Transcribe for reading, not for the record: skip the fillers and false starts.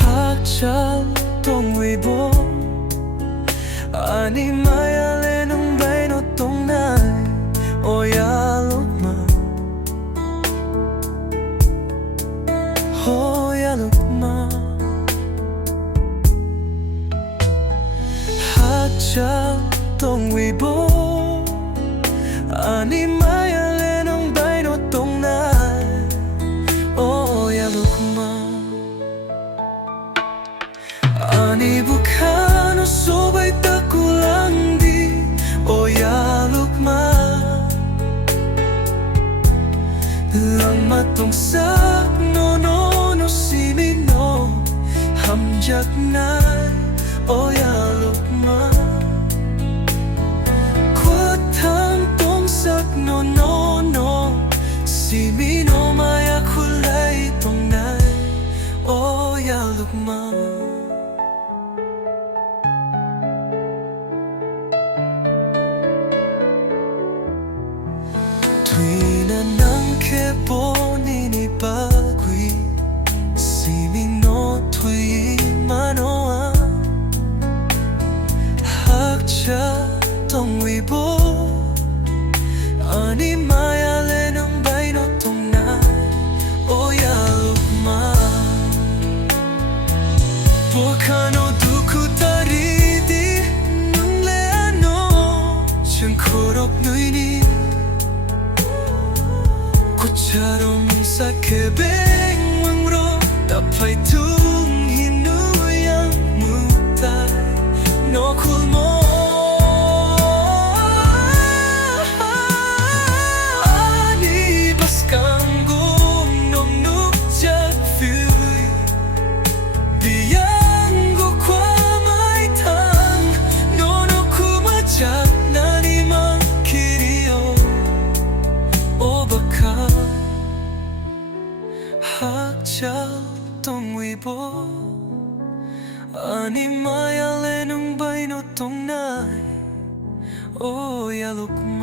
Hakchal tong wibo Ani mayale nung baino tong nai Oyalukma Oyalukma Hakchal tong wibo Ani mayale nung baino tong nai Oyalukma Ani bukan sobay takulang di Oyalukma Lang matong sak no simino Hamjak na Oyalukma Kwatang tong sak no simino maya kulay tong nai Oyalukma Tuwina ng kebo ninipagwi Simino tuwi manoa Hakcha tong wibo Ani mayale ng baino tong nai Oyalukma Bukano duku taridi Nung leano Siyangkurok nuini Kucharom sa kebeng wangro Tapay tung hinuyang mutay No kulmo Ani baskang gong nong nukjak fui Biyang go kwa may tang No kumajak na limang kiriyo O baka Hakchal tong wibo Ani mayale nung baino tong nai Oyalukma